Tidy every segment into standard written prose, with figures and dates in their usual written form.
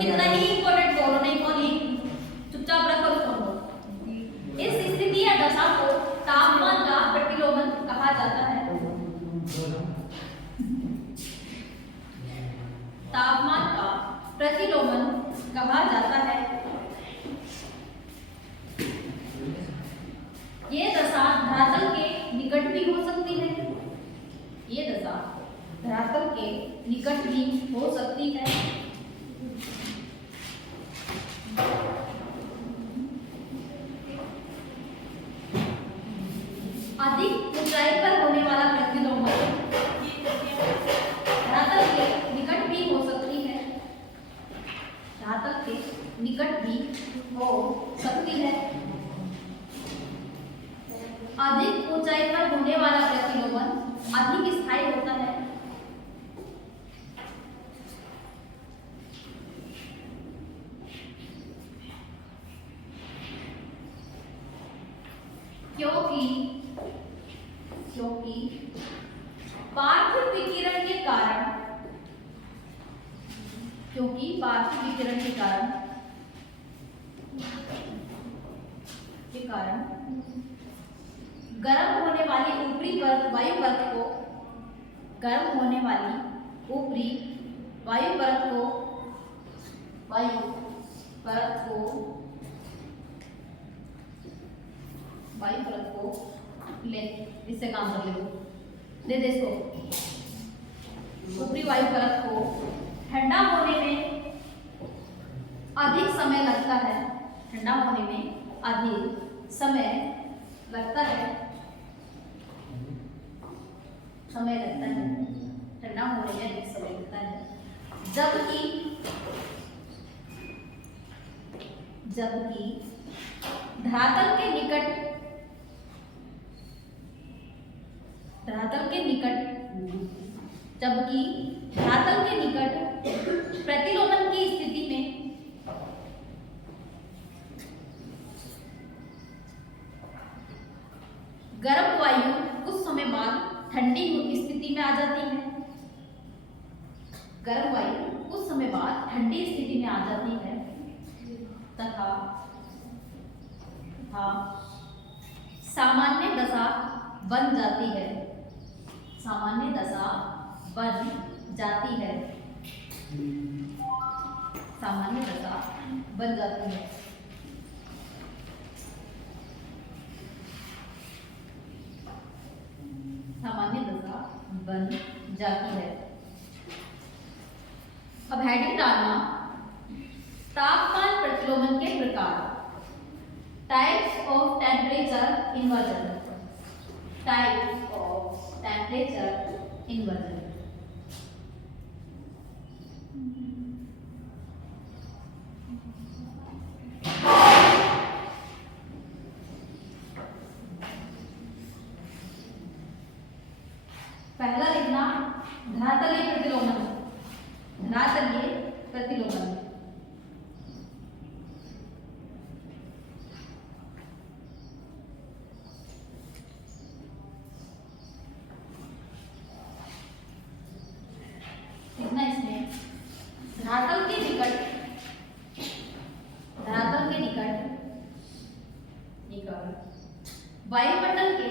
कितना ही इंपॉर्टेंट बोलो, नहीं बोली चुपचाप रखो उसको। इस स्थिति या दशा को तापमान का प्रतिलोमन कहा जाता है। तापमान का प्रतिलोमन कहा जाता है। ये दशा धरातल के निकट भी हो सकती है। ये दशा धरातल के निकट भी हो सकती है। अधिक ऊंचाई पर होने वाला प्रतिलोमन धरातल के निकट भी हो सकती है। धरातल के निकट भी हो सकती है। अधिक ऊंचाई पर होने वाला प्रतिलोमन अधिक स्थायी होता है। क्योंकि पार्थिव विकिरण के कारण गर्म होने वाली ऊपरी वायु परत को ले इससे काम कर ले, दे दे इसको। ऊपरी वायु परत को ठंडा होने में अधिक समय लगता है। ठंडा होने में अधिक समय लगता है। ठंडा होने में अधिक समय लगता है। जबकि धरातल के निकट प्रतिलोमन की स्थिति में गर्म वायु कुछ समय बाद ठंडी स्थिति में आ जाती है। गर्म वायु कुछ समय बाद ठंडी स्थिति में आ जाती है तथा सामान्य दशा बन जाती है। सामान्य दशा बन जाती है। अब हेडिंग डालना, तापमान प्रतिलोमन के प्रकार, टाइप्स ऑफ टेम्परेचर इन्वर्जन। पहला लिखना धरातलीय प्रतिलोमन। लिखना इसमें धरातल के निकट वायुमंडल के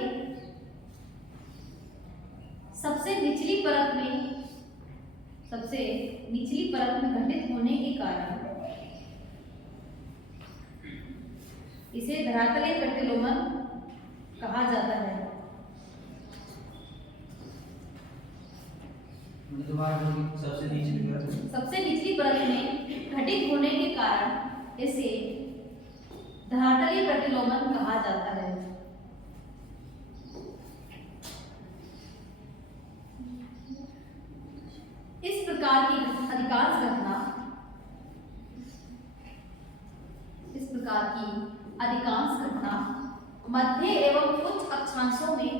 सबसे निचली परत में घटित होने के कारण इसे धरातलीय प्रतिलोमन कहा जाता है। सबसे निचली परत में घटित होने के कारण इसे धरातलीय प्रतिलोमन कहा जाता है। इस प्रकार की अधिकांश घटना मध्य एवं उच्च अक्षांशों में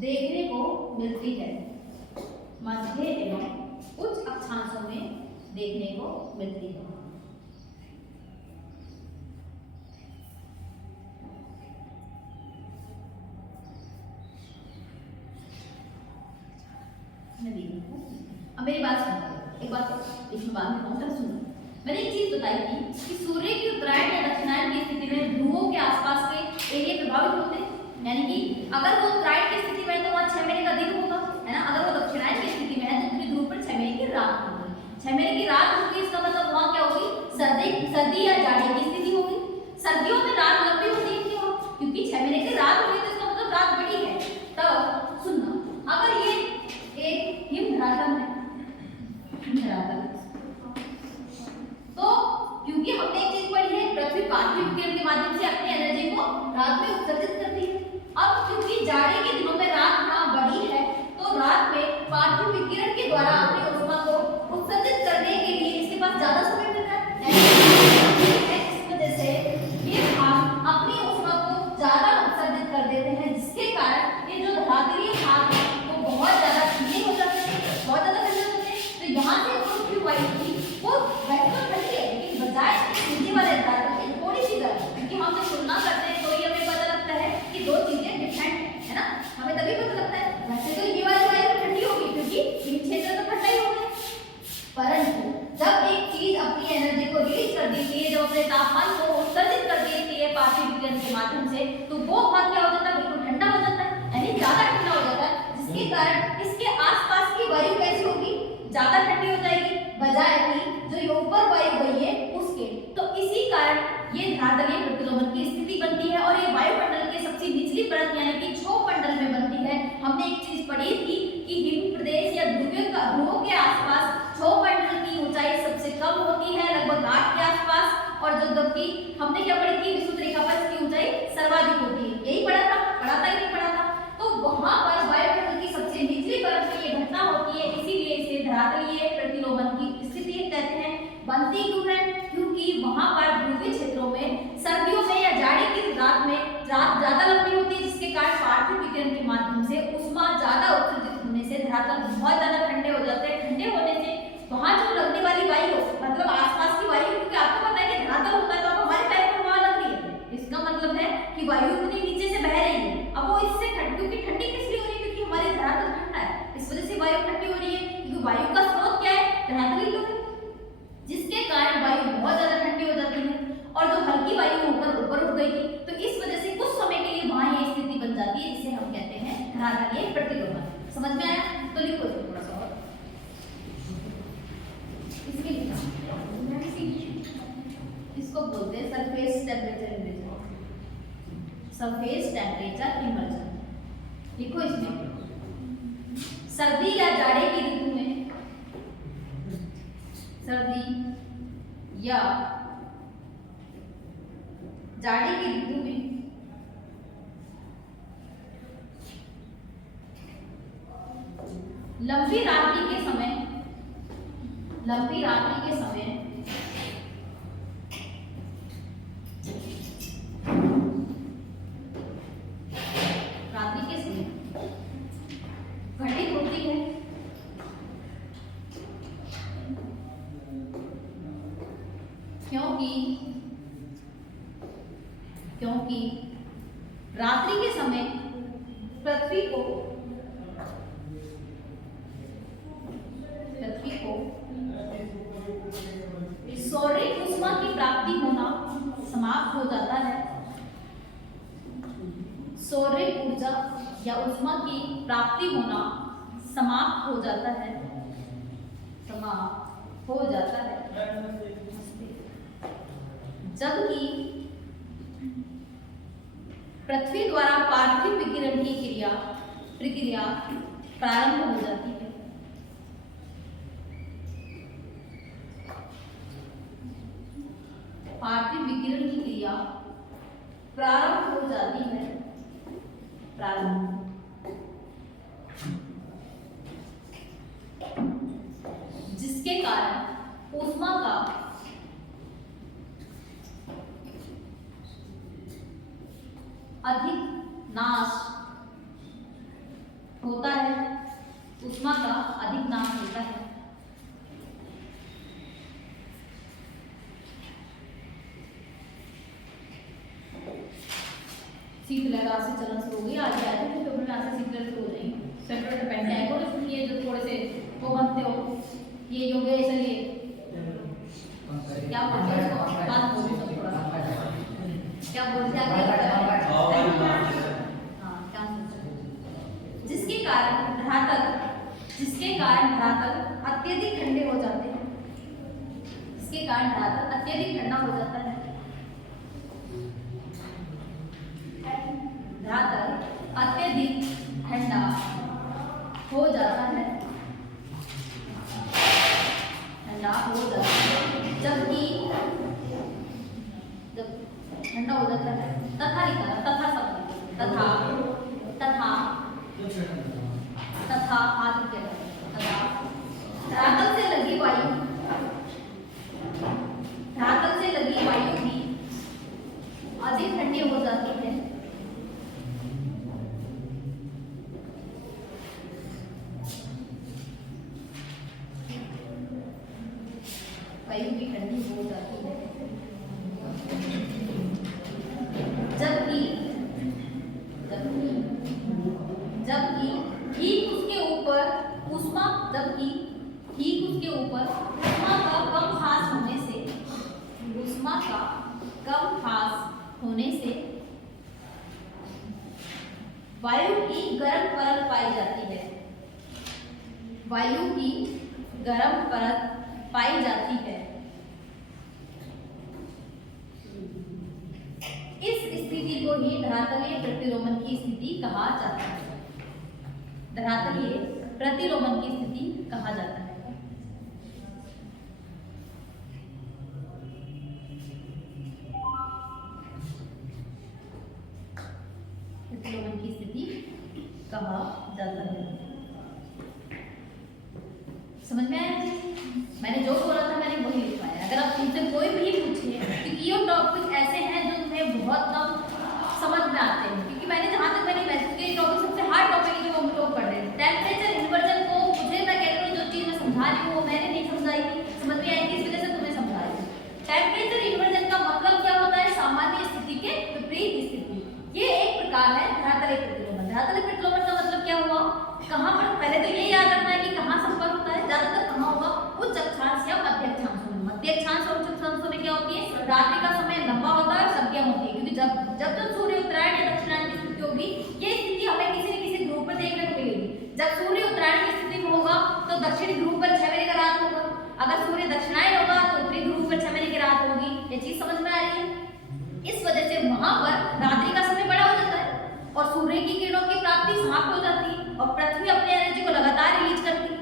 देखने को मिलती है। अब मेरी बात सुनो, एक बात इसमें बात में सुनो। मैंने एक चीज बताई थी कि सूर्य की उत्तरायण या दक्षिणायन की स्थिति में ध्रुवों के आसपास के एरिया प्रभावित होते हैं, यानी कि अगर वो उत्तरायण की स्थिति में है तो वहाँ 6 महीने का दिन होगा, है ना। अगर वो दक्षिणायन की स्थिति में है तो उत्तरी ध्रुव पर 6 महीने की रात होगी। 6 महीने की रात होगी, इसका मतलब वहाँ क्या होगी, सर्दी या जाड़े की स्थिति होगी। सर्दियों में रात लंबी होती है, क्यों, क्योंकि 6 महीने की रात होगी तो इसका मतलब रात बड़ी है। तब सुनना, अगर ये एक हिम धरातल है, तो क्योंकि हमने एक चीज पढ़ी है, पृथ्वी पार्थिव विकिरण के माध्यम से अपनी एनर्जी को रात में उत्सर्जित करती है। अब क्योंकि जाड़े के दिनों में रात ना बड़ी है, तो रात में पार्थिव विकिरण के द्वारा अपनी ऊष्मा को उत्सर्जित करने के लिए इसके पास ज्यादा समय मिलता है। इस वजह से ये भाग अपनी ऊष्मा को ज्यादा उत्सर्जित कर देते हैं, जिसके कारण ये जो धरातलीय भाग है वो बहुत ज्यादा ठंडे हो जाते हैं, बहुत ज्यादा ठंडे होते हैं। तो यहाँ से पृथ्वी वायु की वो वैसे तो ठंडी है, लेकिन बजाय नीचे वाले धरातल की थोड़ी सी गर्म, क्योंकि हम जब तुलना करते हैं तो ये हमें पता लगता है कि दो चीजें डिफरेंट है ना, हमें तभी पता लगता है। वैसे तो ये वाली वायु ठंडी होगी क्योंकि हिम क्षेत्र तो ठंडा ही होगा, परंतु जब एक चीज अपनी एनर्जी को रिलीज कर देती है, जब अपने तापमान को उत्सर्जित कर देती है पार्थिव विकिरण के माध्यम से, तो वो भाग क्या हो जाता है, बिल्कुल ठंडा हो जाता है, यानी ज्यादा ठंडा हो जाता है, जिसके कारण इसके आसपास की वायु कैसी होगी, ज्यादा ठंडी हो जाएगी, बजाय कि जो ऊपर वायु गई है उसके। तो इसी कारण ये धरातलीय प्रतिलोमन की स्थिति बनती है, और ये वायुमंडल के सबसे निचली परत यानी कि क्षोभमंडल में बनती है। हमने एक चीज पढ़ी थी कि हिम प्रदेश या ध्रुवों के आसपास क्षोभमंडल की ऊंचाई सबसे कम होती है, लगभग 8 के आसपास, और जबकि हमने क्या पढ़ी थी, विषुवत रेखा पर इसकी ऊंचाई सर्वाधिक होती है। यही पढ़ा था कि नहीं पढ़ा था। तो वहां पर वायुमंडल की सबसे निचली परत में ये घटना होती है, इसीलिए इसे धरातलीय प्रतिलोमन की स्थिति कहते हैं। बनती क्यों है, क्योंकि वहां पर ध्रुवीय क्षेत्रों में सर्दियों में या जाड़े की रात में रात ज्यादा लंबी होती है, जिसके कारण पार्थिव विकिरण के माध्यम से ऊष्मा ज्यादा उत्सर्जित होने से धरातल बहुत ज्यादा ठंडे हो जाते हैं। ठंडे होने से वहां जो लगने वाली वायु, मतलब आसपास की वायु, क्योंकि आपको पता है कि धरातल होता है तो अब हमारे पैर में वहां लग रही है, इसका मतलब है कि वायु इतनी नीचे से बह रही है। अब वो इससे क्योंकि ठंडी किस लिए हो रही है, क्योंकि हमारे धरातल ठंडा है, इस वजह से वायु ठंडी हो रही है, क्योंकि वायु का स्रोत क्या है, धरातलीय लोग, जिसके कारण वायु बहुत ज्यादा ठंडी हो जाती है। और जो हल्की वायु ऊपर उठ गई थी, तो इस वजह से कुछ समय के लिए वहां ये स्थिति बन जाती है, जिसे हम कहते हैं धरातलीय प्रतिलोमन। समझ में आया? तो लिखो थोड़ा सा और इसके लिए इसको बोलते हैं surface temperature immersion. Surface temperature immersion लिखो। इसमें सर्दी या जाड़े की ऋतु में, सर्दी या जाड़े की ऋतु में लंबी रात्रि के समय रात्रि के समय घटित होती है, क्योंकि रात्रि के समय पृथ्वी को सौर्य ऊष्मा की प्राप्ति होना समाप्त हो जाता है। सौर्य ऊर्जा या ऊष्मा की प्राप्ति होना समाप्त हो जाता है, जबकि पृथ्वी द्वारा पार्थिव विकिरण की प्रक्रिया प्रारंभ हो जाती है। पार्थिव विकिरण की क्रिया प्रारंभ हो जाती है, जिसके कारण ऊष्मा का अधिक नाश होता है, ऊष्मा का अधिक नाश होता है। शीतलहर से चलना शुरू हो गई। आज आए थे तो फिर आज से शीतलहर शुरू हो जाएंगे। स्वेटर तो पहनने आएगा, और इसमें ये जो थोड़े से वो बनते हो, ये जो गए चलिए क्या बोलते कारण धरातल अत्यधिक ठंडा हो जाता है। धरातल अत्यधिक ठंडा हो जाता है, ठंडा हो जाता है, जबकि जब ठंडा हो जाता है तथा लिखा तथा शब्द तथा तथा तथा आदि तथा धरातल से लगी वायु, धरातल से लगी वायु भी अधिक ठंडी हो जाती है, वायु भी ठंडी हो जाती है, जबकि जबकि जबकि ठीक उसके ऊपर ऊष्मा जबकि ठीक उसके ऊपर ऊष्मा का कम ह्रास होने से, ऊष्मा का कम ह्रास होने से वायु की गर्म परत पाई जाती है, वायु की गर्म परत पाई जाती है। इस स्थिति को ही धरातलीय प्रतिलोमन की स्थिति कहा जाता है, धरातलीय प्रतिलोमन की स्थिति कहा जाता है। प्रतिलोमन की स्थिति कहा जाता है। समझ में आया जी? मैंने जो बोला था मैंने वही लिखवाया। अगर आप तुमसे कोई भी पूछे, क्योंकि ये टॉपिक ऐसे हैं जो तुम्हें बहुत कम समझ में आते हैं, क्योंकि मैंने जहाँ तक मैंने महसूस किया टॉपिक सबसे हार्ड टॉपिक है जो हम लोग पढ़ रहे हैं। टेम्परेचर इन्वर्जन को मुझे मैं कह रही हूँ जो चीज़ मैं समझा रही हूँ वो मैंने नहीं समझाई, समझ में आएगी इस वजह से तुम्हें समझाई। टेम्परेचर इन्वर्जन का मतलब क्या होता है? सामान्य स्थिति के विपरीत स्थिति। ये एक प्रकार है धरातलीय प्रतिलोमन। धरातलीय प्रतिलोमन का मतलब क्या हुआ? कहाँ पर? पहले तो ये याद रखना है कि कहाँ संपर्क होता है, ज्यादातर कहाँ होगा? उच्च अक्षांश या मध्य अक्षांशों में। मध्य अक्षांश और उच्च अक्षांशों में क्या होती है? रात्रि का समय लंबा होता है और संज्ञा होती है, क्योंकि जब सूर्य उत्तरायण या दक्षिणायन की स्थिति होगी, ये स्थिति हमें किसी न किसी ध्रुव पर देखने को मिलेगी। जब सूर्य उत्तरायण की स्थिति में होगा तो दक्षिणी ध्रुव पर 6 महीने का रात होगा, अगर सूर्य दक्षिणायन होगा तो उत्तरी ध्रुव पर 6 महीने की रात होगी। ये चीज समझ में आ रही है? इस वजह से वहां पर रात्रि का समय बड़ा हो जाता है और सूर्य की किरणों की प्राप्ति समाप्त हो जाती है और पृथ्वी अपनी एनर्जी को लगातार रिलीज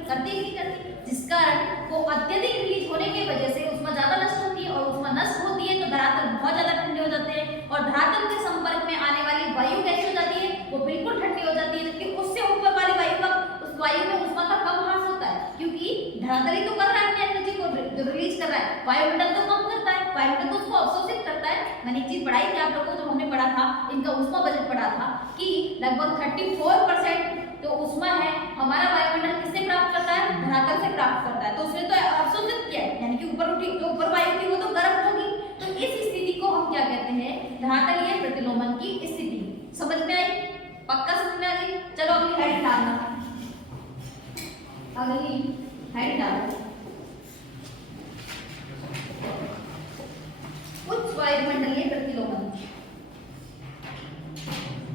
करती है, जिस कारण वो अत्यधिक रिलीज होने की वजह से उसमें ज्यादा नष्ट होती है और उसमें नष्ट होती है तो धरातल बहुत ज्यादा ठंडे हो जाते हैं और धरातल के संपर्क में आने वाली वायु कैसी हो जाती है? वो बिल्कुल ठंडी हो जाती है, जबकि उससे ऊपर वाली वायु का उस वायु में ऊष्मा का कम ह्रास होता है, क्योंकि धरातल ही तो कर रहा है अपनी एनर्जी को जो रिलीज कर रहा है, वायुमंडल तो कम करता है, वायुमंडल तो उसको अवशोषित करता है। मैंने एक चीज पढ़ाई थी आप लोगों को, जब हमने पढ़ा था इनका ऊष्मा बजट पढ़ा था कि लगभग 34% तो ऊष्मा है हमारा वायुमंडल किससे प्राप्त करता है? धरातल से प्राप्त करता है। तो उसने तो अवशोषित किया है, यानी कि ऊपर उठी जो ऊपर वायु थी वो तो गर्म होगी। तो इस स्थिति को हम क्या कहते हैं? धरातलीय प्रतिलोमन की स्थिति। समझ में आई? पक्का समझ में आ गई? चलो अगली हेड डालना, अगली हेड डालो। उच्च वायुमंडलीय प्रतिलोमन,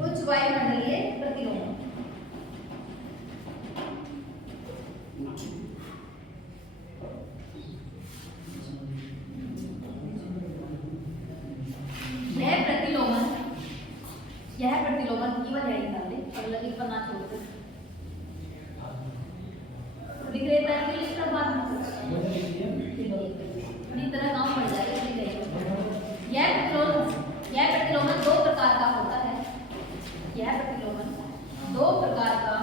उच्च वायुमंडलीय प्रतिलोमन। यह प्रतिलोमन केवल हेडिंग डाल दे, अगला एक पर ना छोड़ दे। दिख रहा है कि लिस्ट का बात पूरी तरह काम पड़ जाएगा। यह प्रतिलोमन दो प्रकार का होता है, यह प्रतिलोमन दो प्रकार का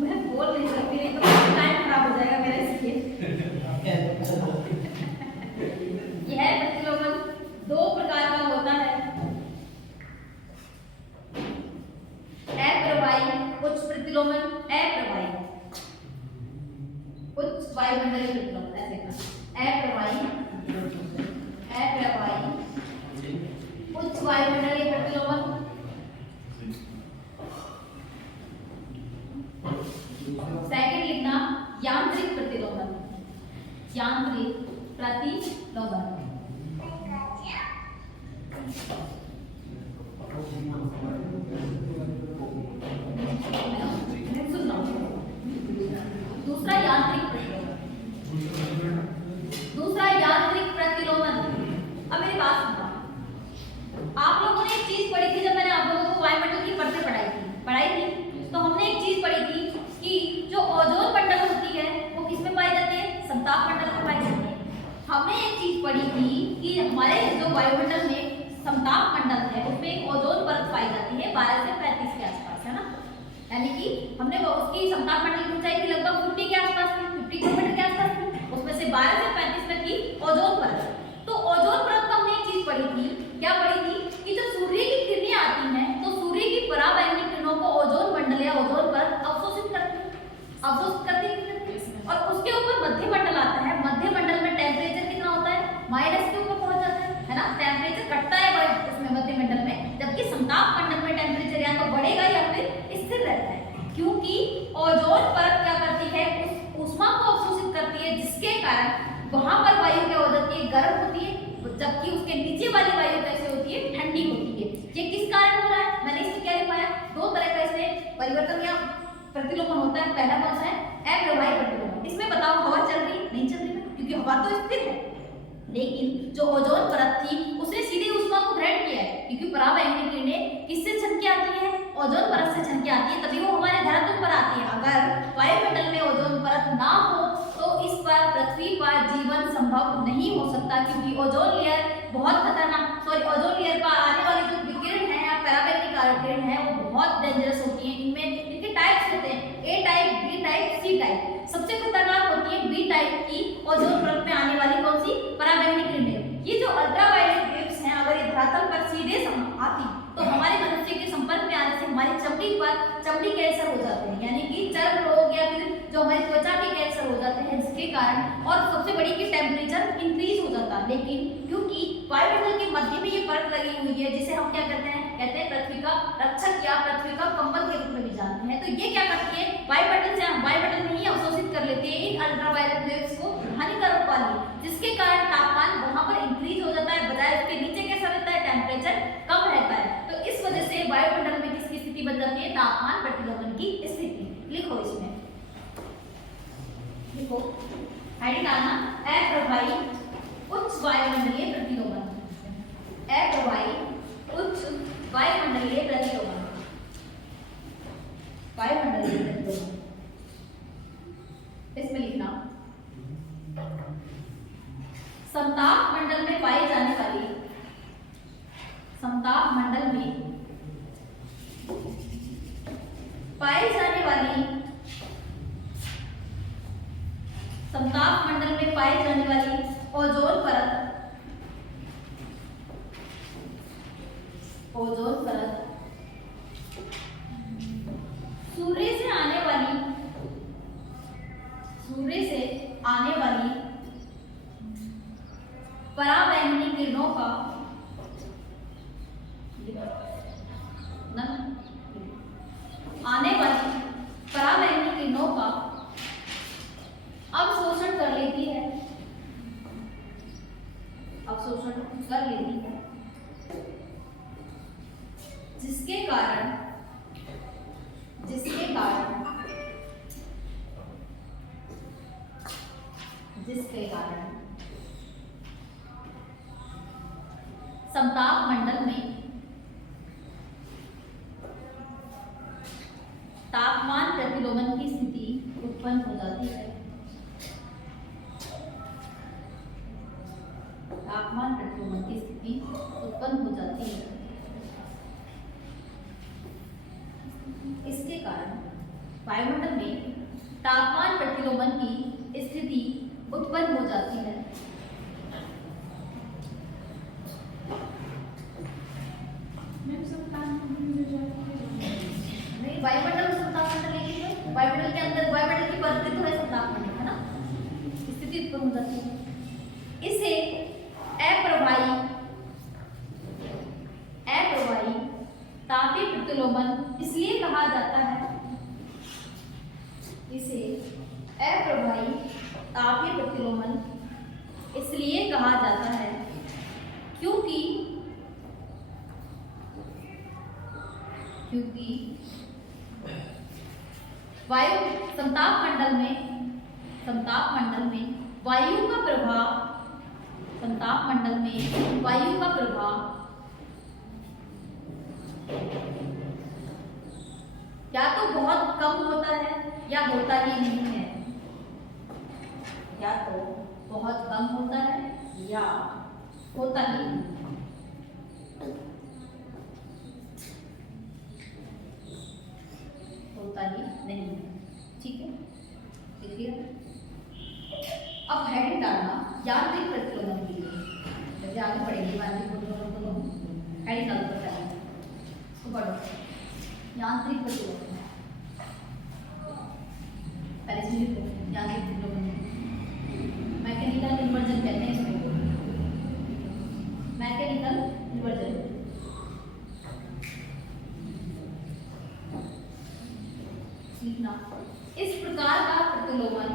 मैं बोल नहीं सकती, नहीं तो टाइम खराब हो जाएगा मेरा इसलिए। यह प्रतिलोमन दो प्रकार का होता है, अप्रवाही उच्च प्रतिलोमन, अप्रवाही उच्च वायुमंडलीय प्रतिलोमन, ऐसे का अप्रवाही उच्च वायुमंडलीय प्रतिलोमन। सेकंड लिखना यांत्रिक प्रतिलोमन, यांत्रिक प्रतिलोमन। समताप मंडल है उसमें एक ओजोन परत पाई जाती है 12 से 35 के आसपास, है ना। यानी कि हमने वो उसकी समताप मंडल की ऊंचाई थी लगभग 50 के आसपास थी, 50 किलोमीटर के आसपास थी, उसमें से 12 से 35 तक की ओजोन परत। तो ओजोन परत पर हमने एक चीज पढ़ी थी, क्या पढ़ी थी कि जब सूर्य की किरणें आती हैं तो सूर्य की पराबैंगनी किरणों को ओजोन मंडल या ओजोन परत अवशोषित करती है और उसके ऊपर मध्य मंडल आता है। मध्य मंडल में टेम्परेचर कितना होता है, माइनस के ऊपर पहुंच जाता है ना। टेम्परेचर घटता है उसमें मध्य मंडल में, जबकि समताप मंडल में टेम्परेचर या तो बढ़ेगा या फिर स्थिर रहता है, क्योंकि ओजोन परत क्या करती है, उस ऊष्मा को अवशोषित करती है, जिसके कारण वहां पर वायु क्या हो जाती है, गर्म होती है, जबकि उसके नीचे वाली वायु कैसे होती है, ठंडी होती है। ये किस कारण हो रहा है, मैंने इसमें क्या लिखवाया, दो तरह का इसमें परिवर्तन या प्रतिलोमन होता है। पहला कौन सा है, अप्रवाही प्रतिलोमन। इसमें बताओ हवा चल रही है, नहीं चल रही है, क्योंकि हवा तो स्थिर है, लेकिन जो ओजोन परत थी उसने सीधे ऊष्मा को ग्रहण किया है, क्योंकि पराबैंगनी किरणें किससे छन के आती है, ओजोन परत से छन के आती है, तभी वो हमारे धरातल पर आती है। अगर वायुमंडल में ओजोन परत ना हो तो इस पर पृथ्वी पर जीवन संभव नहीं हो सकता, क्योंकि ओजोन लेयर बहुत खतरनाक, ओजोन लेयर पर आने वाली जो विकिरण है या पराबैंगनी किरण है वो बहुत डेंजरस होती है। इनमें इनके टाइप्स होते हैं, A type, B type, C type. सबसे खतरनाक होती है बी टाइप की ओजोन परत में आने वाली कौन सी, पराबैंगनी किरणें। ये जो अल्ट्रावायलेट वेव्स हैं अगर ये धरातल पर सीधे आती तो हमारे मनुष्य के संपर्क में आने से हमारी चमड़ी कैंसर हो जाते हैं, यानी कि चर्म रोग या फिर जो हमारी त्वचा के कैंसर हो जाते हैं, जिसके कारण और सबसे बड़ी की टेम्परेचर इंक्रीज हो जाता है। लेकिन क्योंकि वायुमंडल के मध्य में ये परत लगी हुई है, जिसे हम क्या कहते हैं पृथ्वी का रक्षक या पृथ्वी का कंबल के रूप में भी जानते हैं, तो ये क्या करती है, वायुमंडल में ही अवशोषित कर लेती है इन अल्ट्रावायलेट वेव्स को, हानिकारक वाली, जिसके कारण तापमान वहां पर इंक्रीज हो जाता है, बजाय उसके नीचे कैसा रहता है, टेम्परेचर कम रहता है। तो इस वजह से वायुमंडल में किसकी स्थिति बन जाती है, तापमान प्रतिलोमन की स्थिति। लिखो इसमें, लिखो हेडिंग डालना, अप्रवाही उच्च वायुमंडलीय प्रतिलोमन, अप्रवाही उच्च वायुमंडलीय प्रतिलोमन, वायुमंडलीय प्रतिलोमन। इसमें लिखना समताप मंडल में पाई जाने वाली, समताप मंडल में पाई जाने वाली, समताप मंडल में पाई जाने वाली ओजोन परत, ओजोन परत सूर्य से आने वाली पराबैंगनी किरणों का पराबैंगनी किरणों का अवशोषण कर लेती है, जिसके कारण समताप मंडल में तापमान प्रतिलोमन की स्थिति उत्पन्न हो जाती है, तापमान प्रतिलोमन की स्थिति उत्पन्न हो जाती है। इसके कारण वायुमंडल में तापमान प्रतिलोमन की स्थिति उत्पन्न हो जाती है। वायुमंडल समताप मंडल लेकिन वायुमंडल के अंदर वायुमंडल की परत तो है समताप मंडल, है ना, स्थिति उत्पन्न हो जाती है। इसे अप्रवाही तापीय प्रतिलोमन इसलिए कहा जाता है, इसे अप्रवाही तापीय प्रतिलोमन इसलिए कहा जाता है क्योंकि वायु समताप मंडल में वायु का प्रभाव, समताप मंडल में वायु का प्रभाव या तो बहुत कम होता है या होता ही नहीं है, या तो बहुत कम होता है या होता ही नहीं। नहीं है। ठीक है, देखिए अब हेडिंग डालना यांत्रिक प्रतिलोमन के लिए, जैसे आगे पढ़ेंगे यांत्रिक प्रतिलोमन को हेडिंग डाल कर पहले इसको पढ़ो। यांत्रिक प्रतिलोमन पहले से लिखो, यांत्रिक प्रतिलोमन मैकेनिकल इन्वर्जन कहते हैं इसको, मैकेनिकल इन्वर्जन। सीखना इस प्रकार का प्रतिलोमन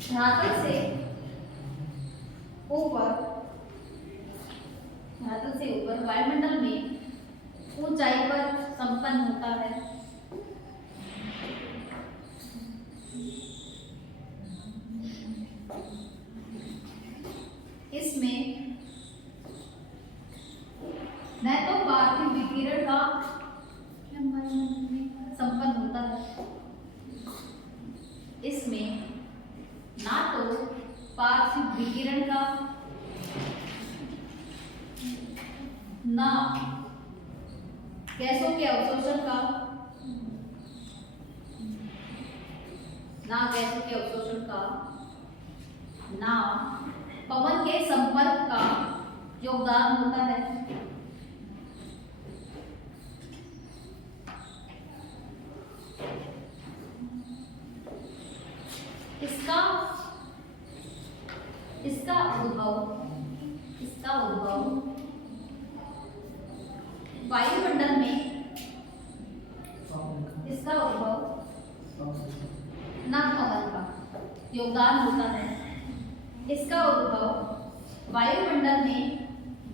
धरातल से ऊपर वायुमंडल में ऊंचाई पर संपन्न होता है। इसमें न तो पार्थिव विकिरण का संपन्न होता है, इसमें ना तो पार्थिव विकिरण का ना गैसों के अवशोषण का ना पवन के संपर्क का योगदान होता है। इसका उद्भव वायुमंडल में, इसका उद्भव ना पवन का योगदान होता है, इसका उद्भव वायुमंडल में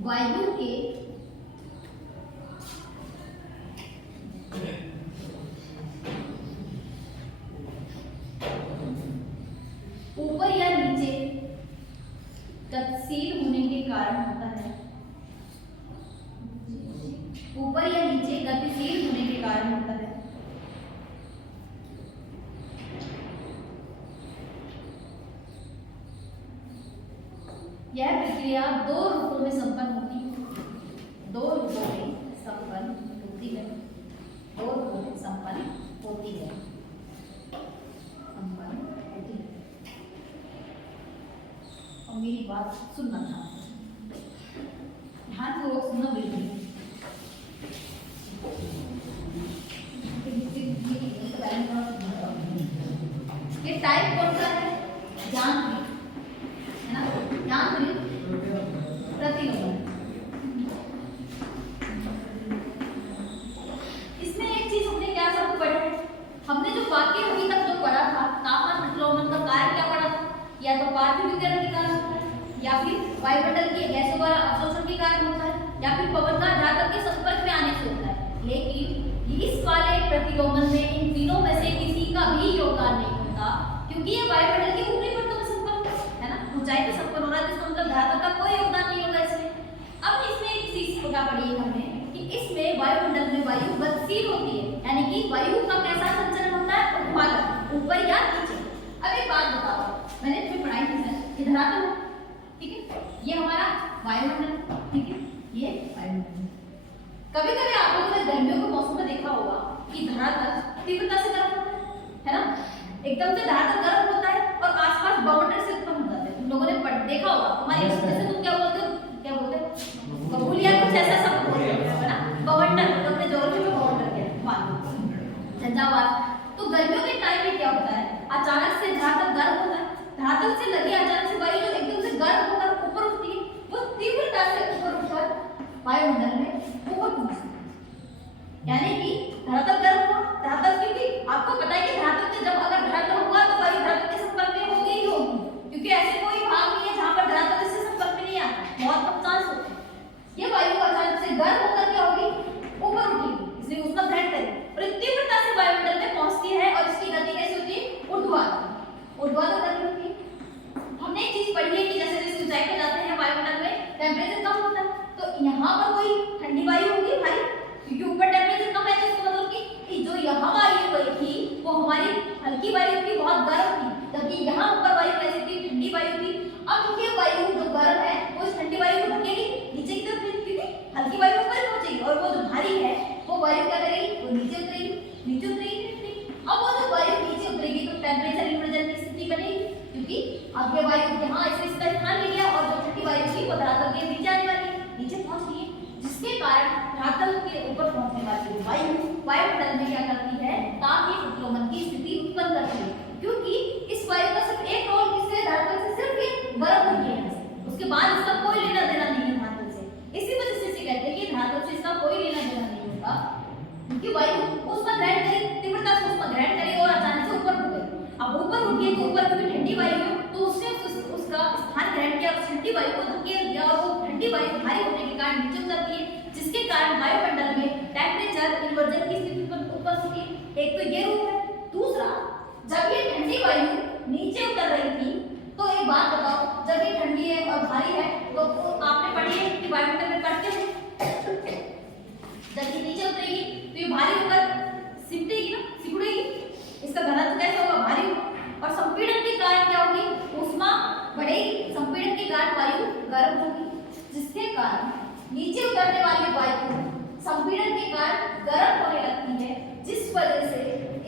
वायु के ऊपर या नीचे गतिशील होने के कारण होता है, ऊपर या नीचे गतिशील होने के कारण होता है। यह प्रक्रिया दो रूपों में संपन्न होती है, और मेरी बात सुनना था, ध्यानपूर्वक सुनना बिल्कुल। ये टाइप कौन सा है? यांत्रिक, है ना, यांत्रिक प्रतिलोमन। इसमें एक चीज हमने क्या सब पढ़ा है, हमने जो वाक्य अभी तक जो पढ़ा था, तापमान प्रतिलोमन का कार्य क्या पढ़ा था? या तो पार्थिव विकिरण के कारण होता है, या फिर वायुमंडल के गैसों द्वारा अवशोषण के कारण होता है, या फिर पवन का धातु के संपर्क में आने से होता है। लेकिन इस वाले प्रतिलोमन में इन तीनों में से किसी का भी योगदान नहीं होता, क्योंकि ये वायुमंडल के ऊपरी परतों में संपर्क है ना, ऊंचाई पे संपर्क हो रहा है, जिसका मतलब धातु का कोई योगदान नहीं होगा इसमें। अब इसमें एक चीज क्या पढ़ी है हमने कि इसमें वायुमंडल में वायु गतिशील होती है, यानी कि वायु का कैसा संचरण होता है? ऊर्ध्वाधर, ऊपर या नीचे। अब एक बात बताओ, मैंने तुम्हें पढ़ाई थी सर, ये धरातल है, ठीक है, ये हमारा वायुमंडल, ठीक है, ये वायुमंडल। कभी कभी आप लोगों ने गर्मियों के मौसम में देखा होगा कि धरातल तीव्रता से गर्म होता है ना, एकदम से धरातल गर्म होता है और आसपास बाउंड्री से उत्पन्न हो जाते हैं। तुम लोगों ने देखा होगा, हमारे जैसे तुम क्या बोलते हो बबूलिया, कुछ ऐसा सब बोलते हैं ना, बाउंडर, तो अपने ज्योग्राफी में बाउंडर क्या है, मान झंझावात। तो गर्मियों के टाइम में क्या होता है, अचानक से धरातल गर्म होता है, धरातल से लगी अचानक से वायु जो एकदम से गर्म होकर ऊपर उठती है, वो तीव्रता से ऊपर उठकर वायुमंडल में ऊपर पहुंचती है। यानी कि धरातल गर्म हुआ, धरातल क्योंकि आपको पता है कि धरातल के जब अगर धरातल हुआ तो वायु धरातल के संपर्क में होगी ही होगी, क्योंकि ऐसे कोई भाग नहीं है जहां पर धरातल इससे संपर्क में नहीं आता, बहुत कम चांस होते हैं। ये वायु अचानक से गर्म होकर क्या होगी, ऊपर उठेगी, इसलिए उसका ग्रहण करेगी और तीव्रता से वायुमंडल में पहुंचती है, और इसकी गति कैसी होती है? ऊर्ध्वाधर गति होती है। हमने एक चीज पढ़ी है कि जैसे जैसे ऊंचाई पे जाते हैं वायुमंडल में टेम्परेचर कम होता है, तो यहाँ पर कोई ठंडी वायु होगी भाई, क्योंकि ऊपर टेम्परेचर कम है, तो इसका मतलब कि जो यहाँ वायु गई थी वो हमारी हल्की ठंडी वायु को धकेल दिया और वो ठंडी वायु भारी होने के कारण नीचे उतरती है, जिसके कारण वायुमंडल में टेम्परेचर इन्वर्जन की स्थिति उत्पन्न होती है। एक तो ये रूप है। दूसरा, जब ये ठंडी वायु नीचे उतर रही थी तो एक बात बताओ, जब ये ठंडी है और भारी है तो आपने पढ़ी है कि वायुमंडल में करते हैं, जब ये नीचे उतरेगी तो ये भारी होकर सिमटेगी ना, सिकुड़ेगी, इसका घनत्व कैसा होगा, भारी होगा। और संपीड़न के कारण क्या होगी, ऊष्मा बढ़ेगी, संपीड़न के कारण वायु गर्म होगी, जिसके कारण नीचे उतरने वाली वायु संपीड़न के कारण गर्म होने लगती है, जिस वजह से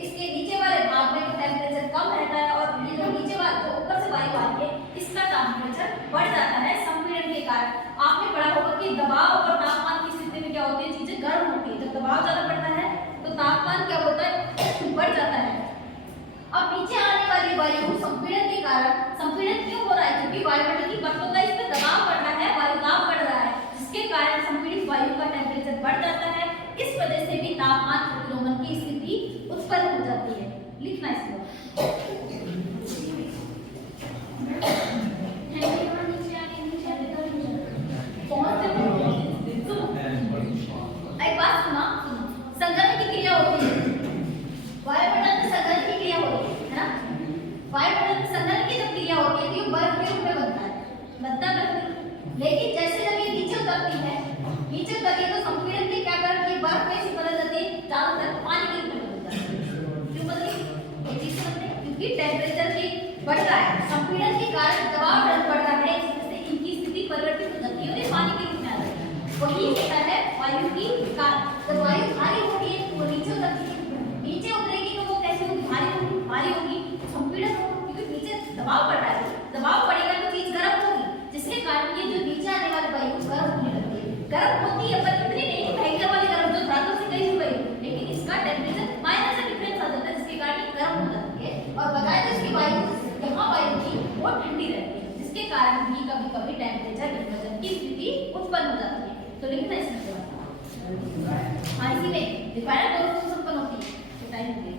इसके नीचे वाले भाग में टेम्परेचर कम रहता है और ये जो नीचे वाले जो ऊपर से वायु आती है इसका टेम्परेचर बढ़ जाता है संपीड़न के कारण। आपने पढ़ा होगा कि दबाव और तापमान की स्थिति में क्या होती है, चीजें गर्म होती है। जब दबाव ज्यादा बढ़ता है तो तापमान क्या होता है, बढ़ जाता है। अब नीचे आने वाली वायु संपीड़न के कारण, संपीड़न क्यों हो रहा है, क्योंकि वायुमंडल की परतों का इस पर दबाव बढ़ रहा है, वायु दाब बढ़ रहा है, जिसके कारण संपीड़ित वायु का टेम्परेचर बढ़ जाता है। इस वजह से भी तापमान प्रतिलोमन की स्थिति उत्पन्न हो जाती है। लिखना इसको। एक बात सुना, संघनन की क्रिया होती है, वायुमंडल में संघनन की क्रिया होती है ना, वायुमंडल में संघनन की जब क्रिया होती है तो ये बर्फ के रूप में बनता है, लेकिन जैसे जब ये नीचे उतरती है तो संपीड़न के क्या कारण ये बर्फ कैसे बदल जाती है, चारों तरफ पानी के रूप में बदल जाती है। क्यों बदली, ये चीज समझते, क्योंकि टेम्परेचर की बढ़ रहा है, संपीड़न के कारण दबाव बढ़ रहा है, जिससे इनकी स्थिति परिवर्तित हो जाती है और ये पानी के रूप में आ जाती है। वही होता है वायु की कारण। जब वायु भारी होती है तो वो नीचे उतरती है, नीचे उतरेगी तो वो कैसे होगी, भारी होगी, संपीड़न होगा, क्योंकि नीचे दबाव बढ़ रहा है, दबाव बढ़ेगा तो चीज गर्म होगी, जिसके कारण ये जो नीचे आने वाली वायु गर्म होने लगती है। गर्म होती है पर इतनी नहीं भयंकर वाली गर्म जो धातु से गई हुई है, लेकिन इसका टेम्परेचर माइनस से डिफरेंस आ जाता है, जिसके कारण ये गर्म हो जाती है। और बताया तो इसकी वायु यहाँ वायु की वो ठंडी रहती है, जिसके कारण भी कभी कभी टेम्परेचर इन्वर्जन की स्थिति उत्पन्न हो जाती है। तो लिखना इसमें हाँ, इसी में रिक्वायर्ड दोनों संपन्न होती है। तो टाइम हो गया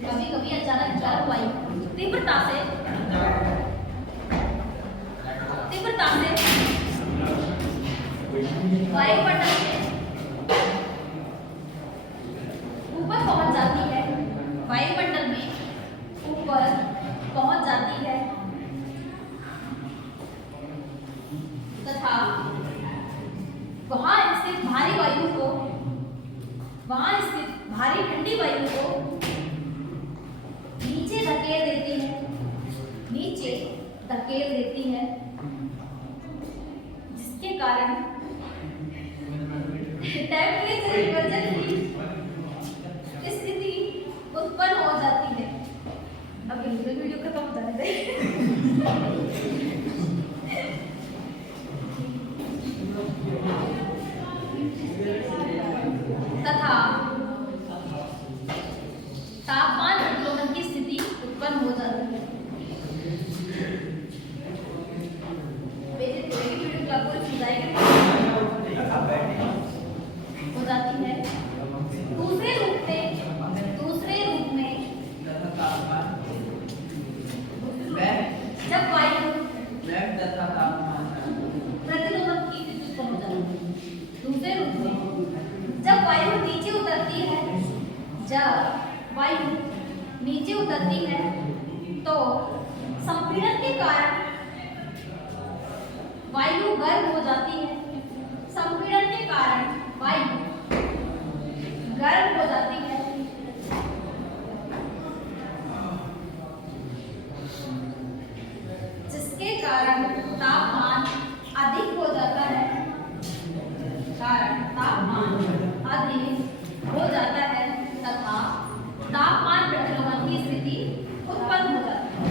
कभी-कभी अचानक गर्म वायु तीव्रता से वायुमंडल में ऊपर पहुंच जाती है, वायुमंडल में ऊपर पहुंच जाती है तथा वहां स्थित भारी ठंडी वायु को नीचे धकेल देती है, जिसके कारण टेम्परेचर इन्वर्जन की स्थिति उत्पन्न हो जाती है। अब वीडियो खत्म हो जाने दे। तथा तापमान प्रतिलोमन की स्थिति उत्पन्न हो जाती है। हो जाती है। दूसरे रूप में जब वायु प्रतिलोमन की स्थिति उत्पन्न हो जाती है। दूसरे रूप में जब वायु नीचे उतरती है तो संपीड़न के कारण वायु गर्म हो जाती है, संपीड़न के कारण वायु गर्म हो जाती है, जिसके कारण तापमान अधिक हो जाता है, तथा तापमान प्रतिलोमन की स्थिति उत्पन्न हो जाती है।